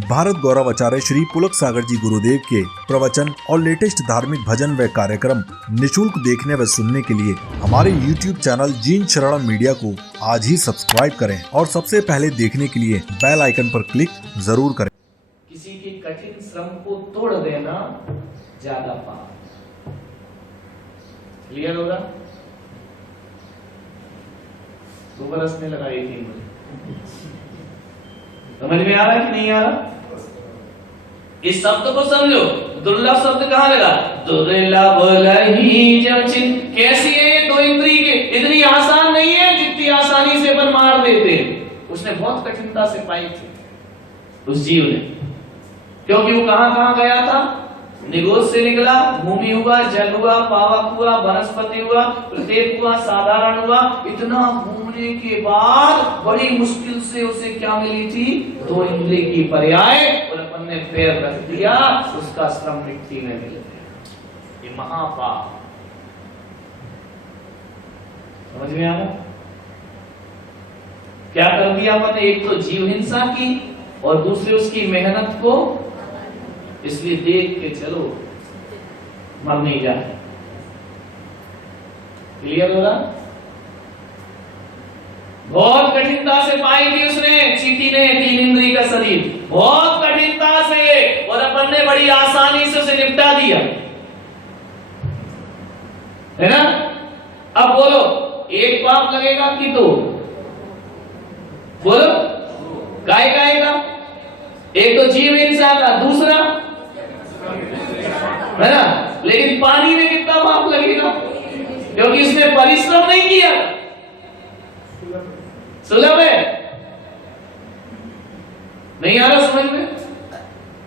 भारत गौरव आचार्य श्री पुलक सागर जी गुरुदेव के प्रवचन और लेटेस्ट धार्मिक भजन व कार्यक्रम निशुल्क देखने व सुनने के लिए हमारे YouTube चैनल जीन शरण मीडिया को आज ही सब्सक्राइब करें और सबसे पहले देखने के लिए बेल आइकन पर क्लिक जरूर करें। किसी के कठिन श्रम को तोड़ देना ज्यादा पाप। क्लियर होगा? 2 बरस में लगा 1 दिन में। समझ में आ रहा है कि नहीं आ रहा? इस शब्द को समझो। दुर्लभ शब्द कहाँ लगा? दुर्लभ लही जब चिंत। कैसी है ये 2 इंद्री के? इतनी आसान नहीं है जितनी आसानी से अपन मार देते। उसने बहुत कठिनता से पाई थी उस जीव ने, क्योंकि वो कहां गया था? निगोद से निकला, भूमि हुआ, जल हुआ, पावक हुआ, वनस्पति हुआ, प्रत्येक हुआ, साधारण हुआ। इतना घूमने के बाद बड़ी मुश्किल से उसे क्या मिली थी? 2 इंद्रिय की पर्याय। और अपन ने पैर रख दिया, उसका श्रम मिट्टी में मिल गया। ये महापाप। समझ में आया? क्या कर दिया अपन? एक तो जीव हिंसा की और दूसरे उसकी मेहनत को। इसलिए देख के चलो, मर नहीं जाए। क्लियर होगा? बहुत कठिनता से पाई थी उसने, चींटी ने 3 इंद्रिय का शरीर, बहुत कठिनता से, और अपन ने बड़ी आसानी से उसे निपटा दिया, है ना? अब बोलो, एक पाप लगेगा कि 2? बोलो, काय का? एक तो जीव हिंसा का, दूसरा है ना? लेकिन पानी में कितना पाप लगेगा? क्योंकि इसने परिश्रम नहीं किया। सुलभ है? नहीं आ रहा समझ में?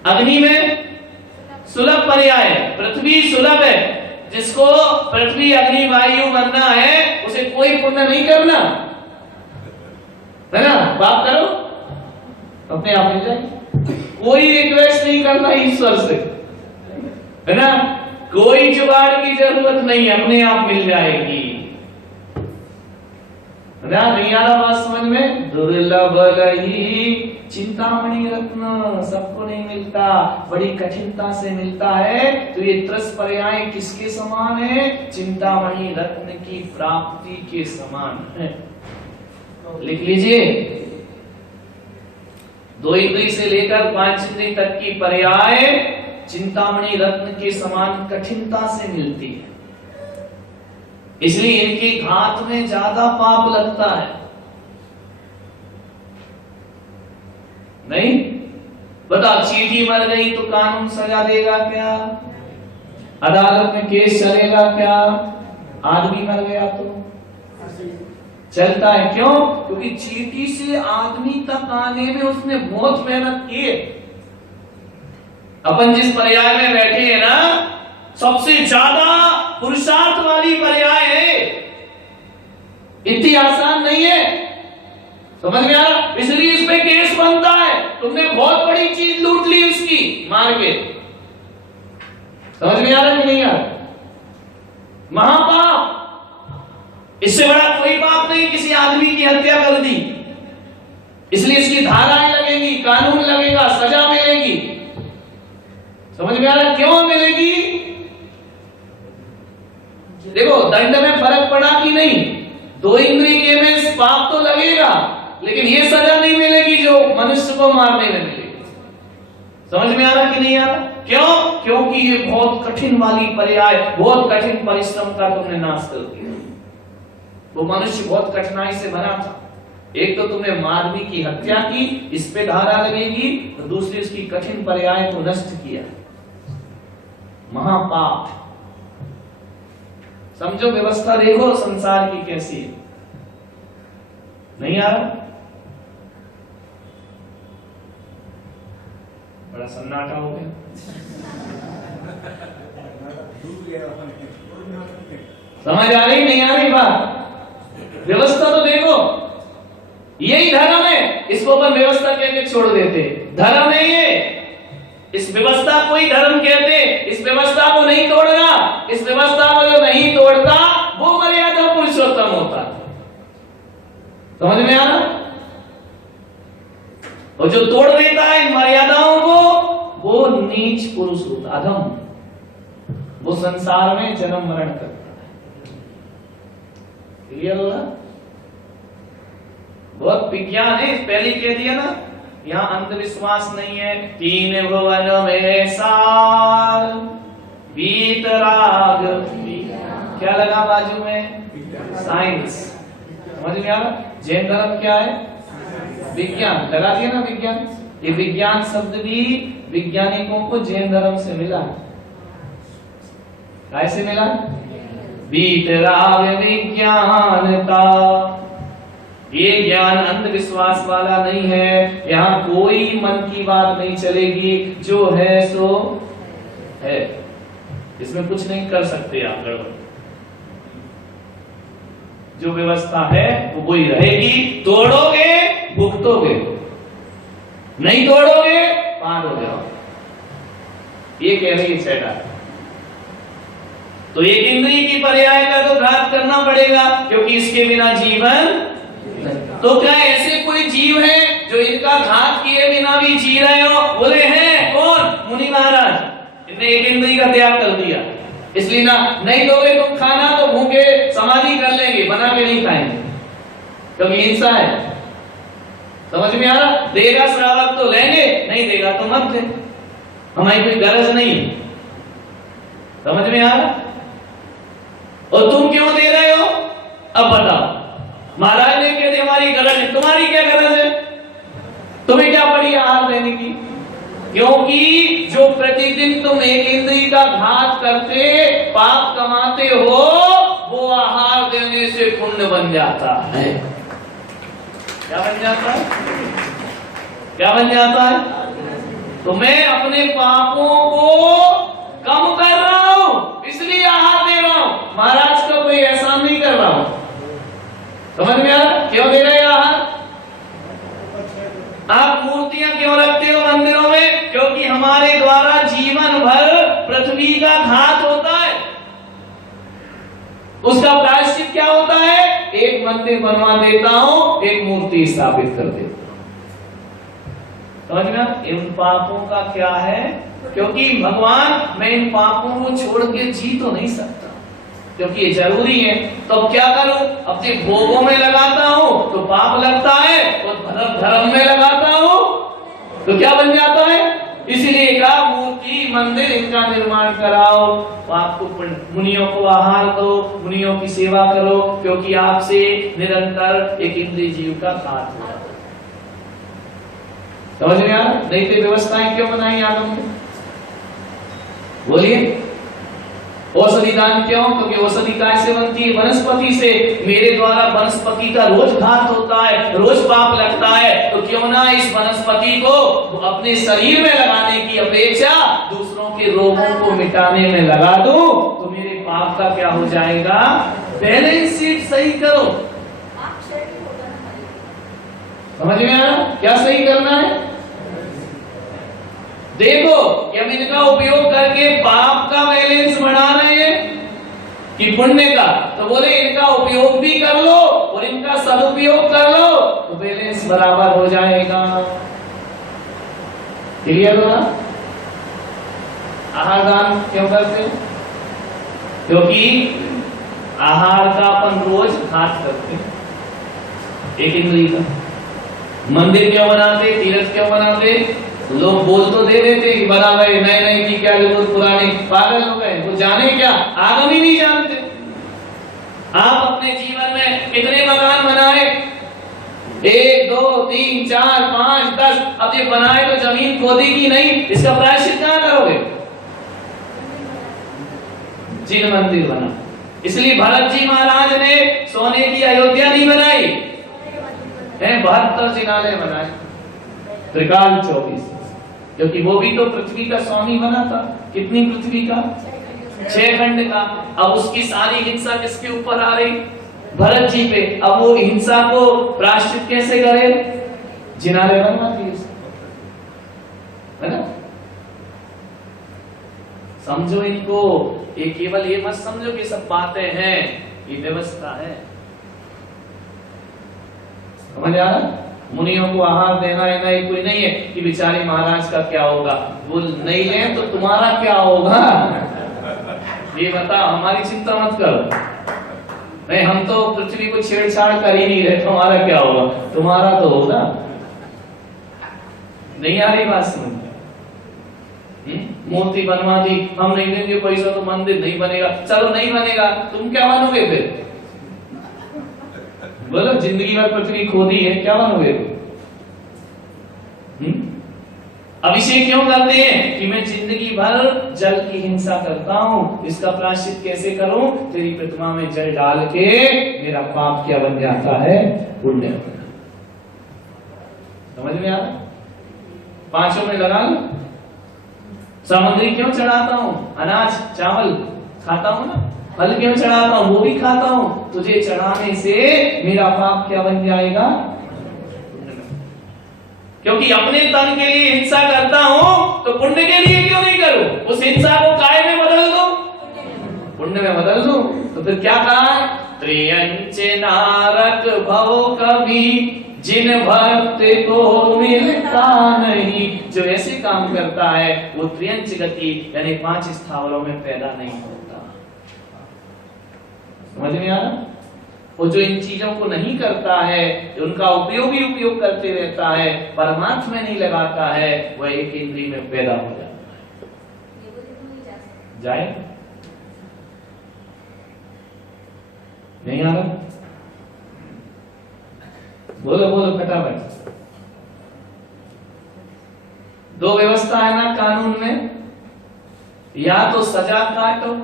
अग्नि में सुलभ पर्याय है, पृथ्वी सुलभ है। जिसको पृथ्वी अग्नि वायु बनना है उसे कोई पुण्य नहीं करना, है ना? पाप करो अपने आप मिल जाए। कोई रिक्वेस्ट नहीं करना ईश्वर से, है ना? कोई जुगाड़ की जरूरत नहीं, अपने आप मिल जाएगी, है ना? नहीं आ रहा बात समझ में? दुर्लभ लही चिंतामणि रत्न। सबको नहीं मिलता, बड़ी कठिनता से मिलता है। तो ये 3 पर्याय किसके समान है? चिंतामणि रत्न की प्राप्ति के समान है। लिख लीजिए, 2 इंद्रिय से लेकर 5 इंद्रिय तक की पर्याय चिंतामणि रत्न के समान कठिनता से मिलती है। इसलिए इनके घात में ज्यादा पाप लगता है। नहीं बता, चींटी मर गई तो कानून सजा देगा क्या? अदालत में केस चलेगा क्या? आदमी मर गया तो चलता है। क्यों? क्योंकि चींटी से आदमी तक आने में उसने बहुत मेहनत की है। अपन जिस पर्याय में बैठे हैं ना, सबसे ज्यादा पुरुषार्थ वाली पर्याय है। इतनी आसान नहीं है, समझ में आ रहा? इसलिए इस पे केस बनता है। तुमने बहुत बड़ी चीज लूट ली उसकी मार के। समझ में आ रहा कि नहीं आ रहा? महापाप। इससे बड़ा कोई पाप नहीं, किसी आदमी की हत्या कर दी। इसलिए इसकी धाराएं लगेंगी, कानून लगेगा, सजा मिलेगी। समझ में आ रहा? क्यों मिलेगी? देखो, दंड में फर्क पड़ा कि नहीं? 2 इंद्रिय के में पाप तो लगेगा, लेकिन ये सजा नहीं मिलेगी जो मनुष्य को मारने में मिलेगी। समझ में आ रहा कि नहीं आ रहा? क्यों? क्योंकि ये बहुत कठिन वाली पर्याय, बहुत कठिन परिश्रम का तुमने नाश कर दिया। वो मनुष्य बहुत कठिनाई से बना था। एक तो तुमने मानवी की हत्या की, इस पे धारा लगेगी, तो दूसरी उसकी कठिन पर्याय को नष्ट किया। महापाप। समझो, व्यवस्था देखो संसार की कैसी है। नहीं आ रहा? बड़ा सन्नाटा हो गया। समझ आ रही नहीं आ रही बात? व्यवस्था तो देखो, यही धर्म है। इसको अपन व्यवस्था कहकर छोड़ देते। धर्म है ये। इस व्यवस्था को ही धर्म कहते। इस व्यवस्था को नहीं तोड़ना। इस व्यवस्था को जो नहीं तोड़ता वो मर्यादा पुरुषोत्तम होता। समझ में आ रहा? और जो तोड़ देता है इन मर्यादाओं को वो नीच पुरुष होता, अधम, वो संसार में जन्म मरण करता है। क्लियर हो रहा? बहुत विज्ञान है, पहले कह दिया ना, यहाँ अंधविश्वास नहीं है। 3 भुवन में साल वीतराग, क्या लगा बाजू में? साइंस। समझ में आ रहा? जैन धर्म क्या है? विज्ञान। लगा दिया ना विज्ञान। ये विज्ञान शब्द भी वैज्ञानिकों को जैन धर्म से मिला। कैसे मिला? वीतराग विज्ञानता। ये ज्ञान अंधविश्वास वाला नहीं है। यहाँ कोई मन की बात नहीं चलेगी, जो है सो है, इसमें कुछ नहीं कर सकते आप। गड़बड़, जो व्यवस्था है वो वही रहेगी। तोड़ोगे भुगतोगे, नहीं तोड़ोगे पार हो जाओ, ये कह रही है शैतान। तो एक इंद्रिय की पर्याय का तो घात करना पड़ेगा, क्योंकि इसके बिना जीवन। तो क्या ऐसे कोई जीव है जो इनका घात किए बिना भी जी रहे हो? बोले हैं। कौन? मुनि महाराज। इन्हें एक इंद्रिय का त्याग कर दिया, इसलिए ना नहीं दोगे तुम खाना तो भूखे समाधि कर लेंगे, बना के नहीं खाएंगे, क्योंकि हिंसा है। समझ में आ रहा? देगा श्रावक तो लेंगे, नहीं देगा तो मत दे, हमारी कोई गरज नहीं है। समझ में आ रहा? और तुम क्यों दे रहे हो? अब बताओ। महाराज ने कह दिया हमारी गरज है, तुम्हारी क्या गरज है? तुम्हें क्या पड़ी आहार देने की? क्योंकि जो प्रतिदिन तुम एक इंद्रिय का घात करते पाप कमाते हो, वो आहार देने से पुण्य बन जाता है। क्या बन जाता है? क्या बन जाता है? तो मैं अपने पापों को कम कर रहा हूं, इसलिए आहार दे रहा हूं। महाराज का कोई एहसान नहीं कर रहा हूं। समझ में आ रहा? क्यों दे रहे आहार? आप मूर्तियां क्यों रखते हो मंदिरों में? क्योंकि हमारे द्वारा जीवन भर पृथ्वी का घात होता है। उसका प्रायश्चित क्या होता है? एक मंदिर बनवा देता हूं, एक मूर्ति स्थापित कर देता हूं। समझ में? इन पापों का क्या है? क्योंकि भगवान, मैं इन पापों को छोड़ के जी तो नहीं सकता, क्योंकि ये जरूरी है। तो अब क्या करूं? अपने भोगों में लगाता हूं तो पाप लगता है, और धर्म में लगाता हूं तो क्या बन जाता है? इसलिए कहा मूर्ति मंदिर इनका निर्माण कराओ, तो आपको मुनियों को आहार दो, मुनियों की सेवा करो, क्योंकि आपसे निरंतर एक इंद्रिय जीव का घात हो रहा है। समझ में आ रहा? नहीं तो व्यवस्थाएं क्यों बनाई आदम ने? बोलिए। औषधि दान क्यों? क्योंकि औषधि कैसे बनती है? वनस्पति से। मेरे द्वारा वनस्पति का रोज घात होता है, रोज पाप लगता है, तो क्यों ना इस वनस्पति को अपने शरीर में लगाने की अपेक्षा दूसरों के रोगों को मिटाने में लगा दूं, तो मेरे पाप का क्या हो जाएगा? बैलेंस शीट सही करो। समझ में आ रहा? क्या सही करना है? देखो कि हम इनका उपयोग करके पाप का बैलेंस बढ़ा रहे हैं कि पुण्य का। तो बोले इनका उपयोग भी कर लो और इनका सदुपयोग कर लो, तो बैलेंस बराबर हो जाएगा। क्लियर हो रहा? आहार दान क्यों करते? क्योंकि आहार का अपन रोज घात करते, एक इंद्रिय का। मंदिर क्यों बनाते? तीर्थ क्यों बनाते? लोग बोल तो दे देते कि बना गए, नए नए की क्या जरूरत, पुराने पागल हो गए, वो जाने क्या? आगम ही नहीं जानते। आप अपने जीवन में कितने मकान बनाए? 1 2 3 4 5 10। अब ये बनाए तो जमीन खोदी की नहीं, इसका प्रायश्चित क्या करोगे? जिन मंदिर बना। इसलिए भरत जी महाराज ने सोने की अयोध्या नहीं बनाई है, 72 जिनालय बनाए, त्रिकाल 24, क्योंकि वो भी तो पृथ्वी का स्वामी बना था। कितनी पृथ्वी का? 6 खंड का। अब उसकी सारी हिंसा किसके ऊपर आ रही? भरत जी पे। अब वो हिंसा को प्रायश्चित कैसे करे? जिनालय बनवा दिए, है ना? समझो इनको, ये केवल ये मत समझो कि सब बातें हैं, ये व्यवस्था है। समझ आ रहा? मुनियों को आहार देना है ना, ये कोई नहीं है कि बेचारे महाराज का क्या होगा, वो नहीं ले तो तुम्हारा क्या होगा, ये बता। हमारी चिंता मत करो, नहीं हम तो पृथ्वी को छेड़छाड़ कर ही नहीं रहे, तुम्हारा क्या होगा, तुम्हारा तो होगा। नहीं आ रही बात समझ? मूर्ति बनवा दी, हम नहीं देंगे पैसा तो मंदिर नहीं बनेगा। चलो नहीं बनेगा, तुम क्या बनोगे फिर? बोलो, जिंदगी भर पृथ्वी खोदी है, क्या बनोगे? अभिषेक क्यों करते हैं? कि मैं जिंदगी भर जल की हिंसा करता हूं, इसका प्रायश्चित कैसे करूं? तेरी प्रतिमा में जल डाल के मेरा पाप क्या बन जाता है? पुण्य। समझ में आ रहा? पांचों में लगा लो। सामग्री क्यों चढ़ाता हूं? अनाज चावल खाता हूं ना, फल क्यों चढ़ाता हूं? वो भी खाता हूं। तुझे चढ़ाने से मेरा पाप क्या बन जाएगा? क्योंकि अपने तन के लिए हिंसा करता हूं, तो पुण्य के लिए क्यों नहीं करूं? उस हिंसा को काय में बदल दो, पुण्य में बदल दो। तो फिर क्या कहा? त्रियंच नारक भव कभी जिन भक्त को मिलता नहीं। जो ऐसे काम करता है वो त्रियंच गति यानी 5 स्थावरों में पैदा नहीं होता। समझ में आ रहा? वो जो इन चीजों को नहीं करता है, उनका उपयोग करते रहता है, परमार्थ में नहीं लगाता है, वह एक इंद्रिय में पैदा हो जाता है। जाए नहीं आ रहा? बोलो बोलो फटाफट। 2 व्यवस्था है ना कानून में, या तो सजा काटो,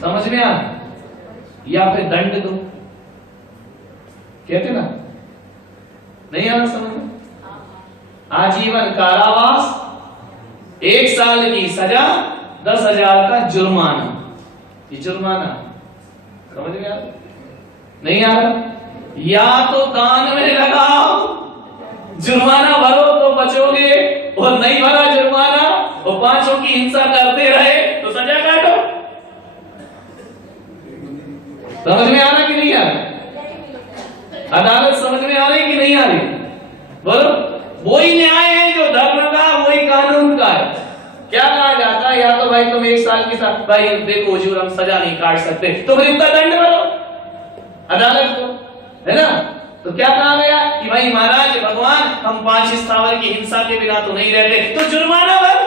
समझ में आ, या फिर दंड दो। कहते ना, नहीं आ रहा समझ में? आजीवन कारावास, 1 साल की सजा, 10,000 का जुर्माना। ये जुर्माना समझ में आ रहा? नहीं आ रहा? या तो दान में लगाओ, जुर्माना भरो तो बचोगे, और नहीं भरा जुर्माना और 5 की हिंसा करते रहे तो सजा काटो। समझ में आ रहा कि नहीं आ रहा? अदालत समझ में आ रही कि नहीं आ रही? बोलो। वही न्याय है जो धर्म का, वही कानून का है। क्या कहा जाता है? या तो भाई तुम 1 साल की भाई देखो हुजूर हम सजा नहीं काट सकते, तो फिर इतना दंड भरो अदालत को, है ना? तो क्या कहा गया कि भाई महाराज भगवान हम 5 स्थावर की हिंसा के बिना तो नहीं रहते, तो जुर्माना भर।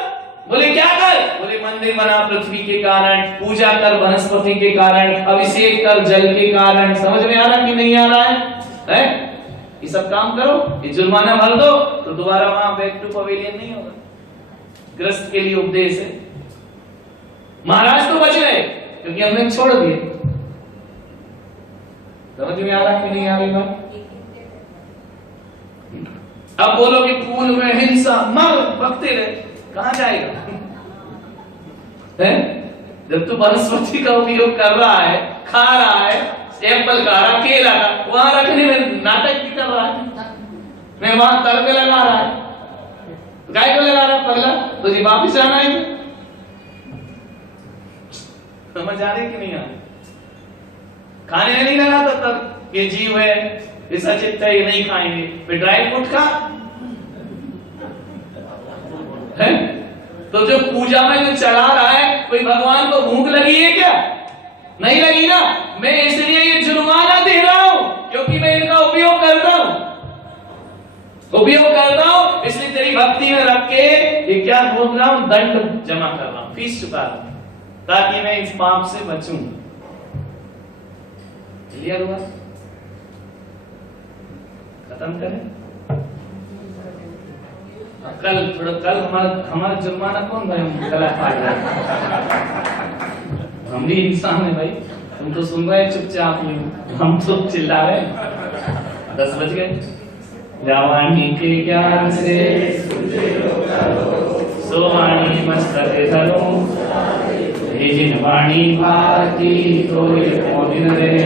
बोले क्या कर? बोले मंदिर बना पृथ्वी के कारण, पूजा कर वनस्पति के कारण, अभिषेक कर जल के कारण। समझ में आ रहा कि नहीं आ रहा है? ये सब काम करो, ये जुर्माना भर दो, तो दोबारा वहां बैक टू पवेलियन नहीं होगा। ग्रस्त के लिए उपदेश है। महाराज तो बच गए क्योंकि हमने छोड़ दिए। समझ में आ रहा कि नहीं आ रही बात? अब बोलो कि फूल में हिंसा, मर भगते रहे, कहां जाएगा? है? जब तू वनस्पति का उपयोग कर रहा है, खा रहा है, एप्पल खा रहा, केला का, वहां रखने में नाटक भी कर रहा है, मैं वहां तड़के लगा रहा है। गाय को लगा रहा पगला, तुझे वापिस आना है। समझ आ रही कि नहीं आ रही? खाने में नहीं लगा तब ये जीव है, ये सचित है, ये नहीं खाएंगे। फिर ड्राई फ्रूट खा है? तो जो पूजा में जो चढ़ा रहा है, कोई भगवान को भूख लगी है क्या? नहीं लगी ना। मैं इसलिए ये जुर्माना दे रहा हूं क्योंकि मैं इनका उपयोग करता हूं, इसलिए तेरी भक्ति में रख के ये क्या बोल रहा हूं, दंड जमा कर रहा हूं, फीस चुका रहा हूं, ताकि मैं इस पाप से बचूं। क्लियर हुआ? खत्म करें? कल हमारा जुर्माना कौन भाई? हम गला फाड़ रहे, हम भी इंसान है भाई। तुम तो सुन रहे चुपचाप, हम तो चिल्ला रहे। 10 बज गए। जावानी के ज्ञान से सोवाणी मस्तक धरो, जिन वाणी भारती तो दिन रहे।